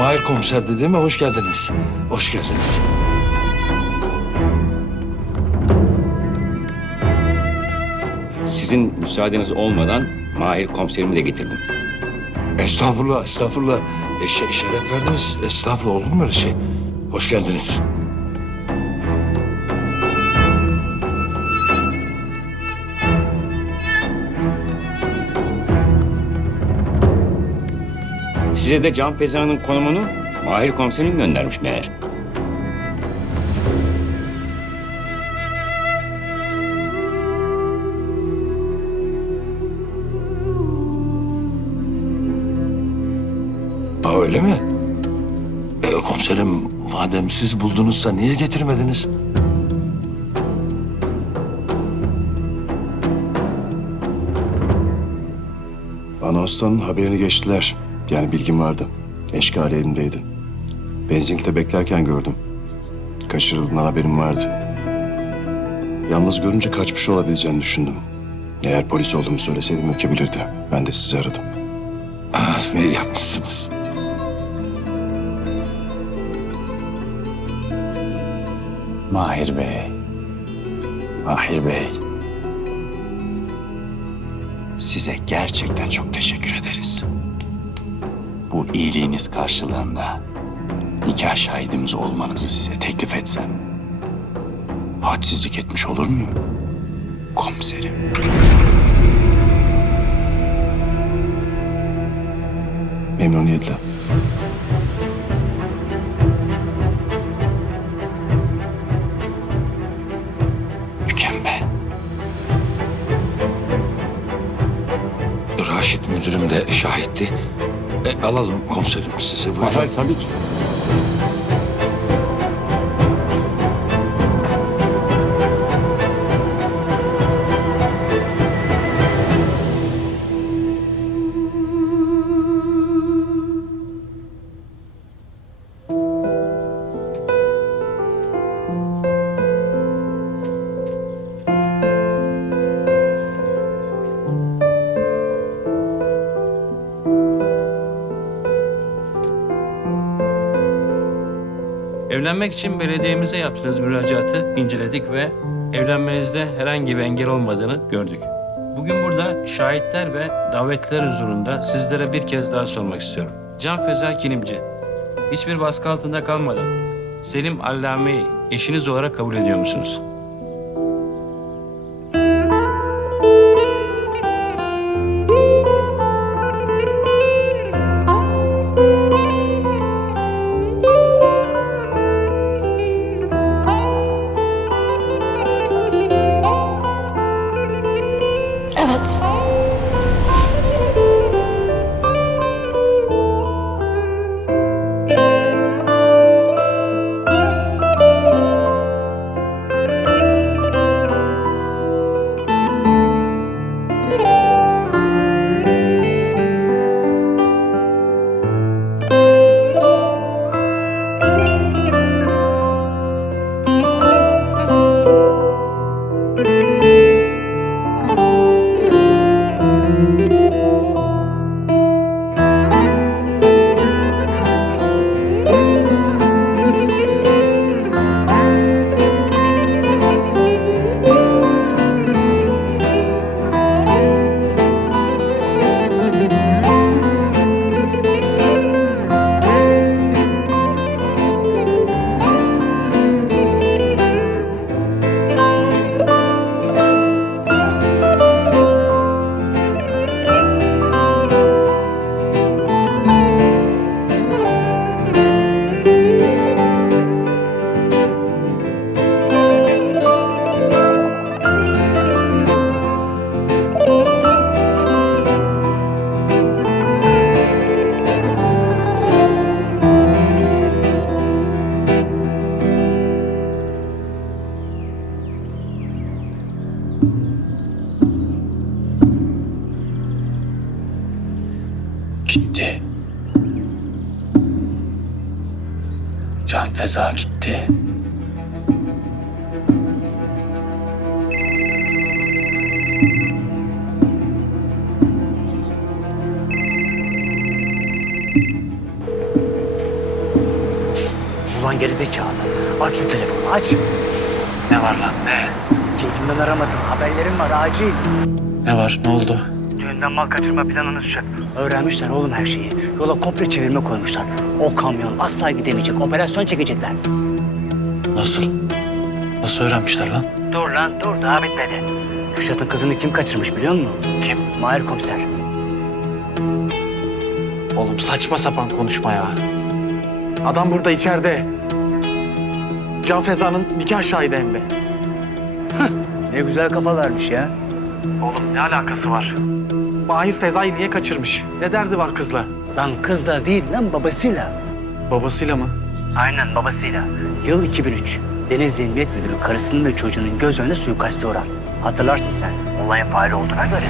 Mahir komiserdi değil mi? Hoş geldiniz. Hoş geldiniz. Sizin müsaadeniz olmadan Mahir komiserimi de getirdim. Estağfurullah, estağfurullah. E, şe- şeref verdiniz. Estağfurullah olur mu öyle şey? Hoş geldiniz. Size de Can Feza'nın konumunu Mahir komiserim göndermiş meğer. Ha öyle mi? E, komiserim madem siz buldunuzsa niye getirmediniz? Anonstan haberini geçtiler. Yani bilgim vardı. Eşkali elimdeydi. Benzinlikte beklerken gördüm. Kaçırıldığından haberim vardı. Yalnız görünce kaçmış olabileceğini düşündüm. Eğer polis olduğumu söyleseydim ökebilirdi. Ben de sizi aradım. Ah, ne yapmışsınız? Mahir Bey. Mahir Bey. Size gerçekten çok teşekkür ederiz. Bu iyiliğiniz karşılığında nikah şahidimiz olmanızı size teklif etsem hadsizlik etmiş olur muyum? Komiserim. Memnuniyetle. Mükemmel. Raşit müdürüm de şahitti. E, alalım komiserim size buyurun. tabii ki. Evlenmek için belediyemize yaptığınız müracaatı inceledik ve evlenmenizde herhangi bir engel olmadığını gördük. Bugün burada şahitler ve davetliler huzurunda sizlere bir kez daha sormak istiyorum. Can Feza Kilimci, hiçbir baskı altında kalmadan Selim Allame'yi eşiniz olarak kabul ediyor musunuz? Feza gitti. Ulan gerizekalı. Aç şu telefonu aç. Ne var lan ne? Keyfimden aramadım. Haberlerim var acil. Ne var ne oldu? Düğünden mal kaçırma planınız şu. Öğrenmişler oğlum her şeyi. Yola komple çevirme koymuşlar. O kamyon asla gidemeyecek. Operasyon çekecekler. Nasıl? Nasıl öğrenmişler lan? Dur lan dur daha bitmedi. Kürşat'ın kızını kim kaçırmış biliyor musun? Kim? Mahir komiser. Oğlum saçma sapan konuşma ya. Adam burada içeride. Can Feza'nın nikah şahidi hem de. Ne güzel kafa vermiş ya. Oğlum ne alakası var? Mahir Feza'yı niye kaçırmış? Ne derdi var kızla? Lan kız da değil lan babasıyla. Babasıyla mı? Aynen babasıyla. Yıl 2003. Denizli Emniyet Müdürü karısının ve çocuğunun göz önüne suikaste uğrar. Hatırlarsın sen. Olayın faili olduğuna göre.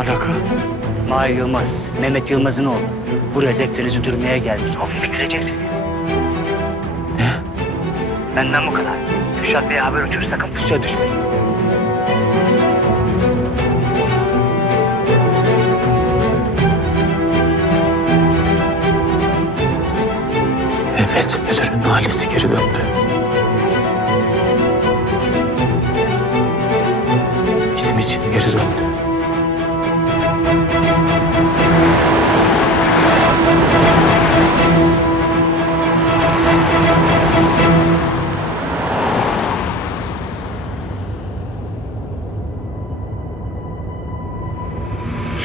Alaka? Mahir Yılmaz, Mehmet Yılmaz'ın oğlu. Buraya defterinizi dürmeye geldik. O bitirecek sizi. Ne? Benden bu kadar. Kürşat Bey'e haber uçur sakın pusuya düşmeyin. Mehmet Müdür'ün ailesi geri döndü. Bizim için geri döndü.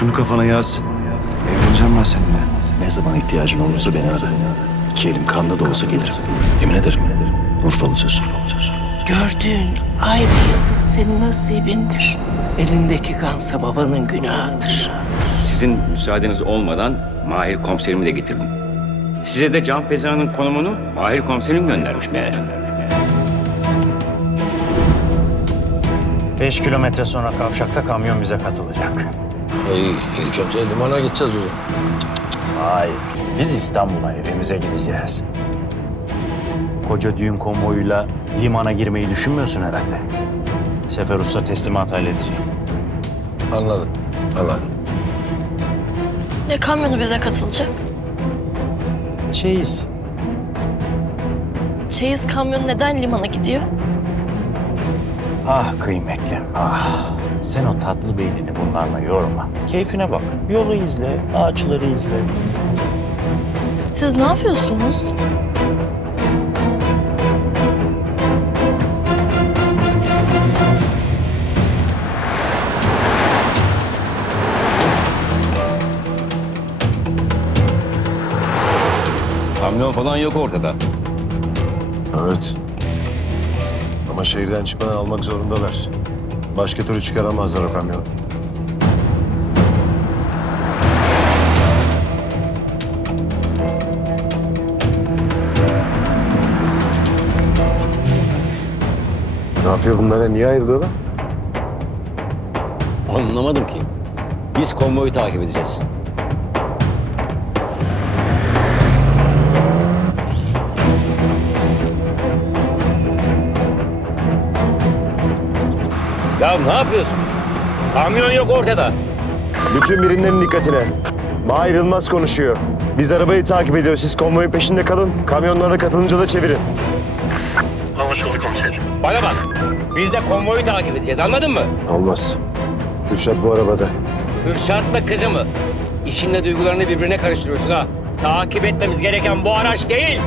Şunu kafana yaz. Evleneceğim ben seninle. Ne zaman ihtiyacın olursa beni ara. İki elim kanda da olsa gelirim. Yemin ederim. Urfalı söz. Gördüğün ay bir yıldız senin nasibindir. Elindeki kansa babanın günahıdır. Sizin müsaadeniz olmadan Mahir komiserimi de getirdim. Size de Can Feza'nın konumunu Mahir komiserim göndermiş meğer. Beş kilometre sonra kavşakta kamyon bize katılacak. İyi, ilk önce limana gideceğiz o zaman. Hayır. Biz İstanbul'a evimize gideceğiz. Koca düğün konvoyuyla limana girmeyi düşünmüyorsun herhalde. Sefer Usta teslimat halledecek. Anladım, anladım. Ne kamyonu bize katılacak? Çeyiz. Çeyiz kamyonu neden limana gidiyor? Ah kıymetlim, ah. Sen o tatlı beynini bunlarla yorma. Keyfine bak. Yolu izle, ağaçları izle. Siz ne yapıyorsunuz? Kamyon falan yok ortada. Evet. Ama şehirden çıkmadan almak zorundalar. Başka türlü çıkaramazlar o kamyonu. Ne yapıyor bunlara? Niye ayrılıyorlar? Anlamadım ki. Biz konvoyu takip edeceğiz. Ya ne yapıyorsun? Kamyon yok ortada. Bütün birimlerin dikkatine. Mahir Yılmaz konuşuyor. Biz arabayı takip ediyoruz. Siz konvoyun peşinde kalın. Kamyonlara katılınca da çevirin. Bana bak. Biz de konvoyu takip edeceğiz anladın mı? Olmaz. Kürşat bu arabada. Kürşat'la kızı mı? İşinle duygularını birbirine karıştırıyorsun ha. Takip etmemiz gereken bu araç değil.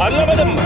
Anlamadın mı?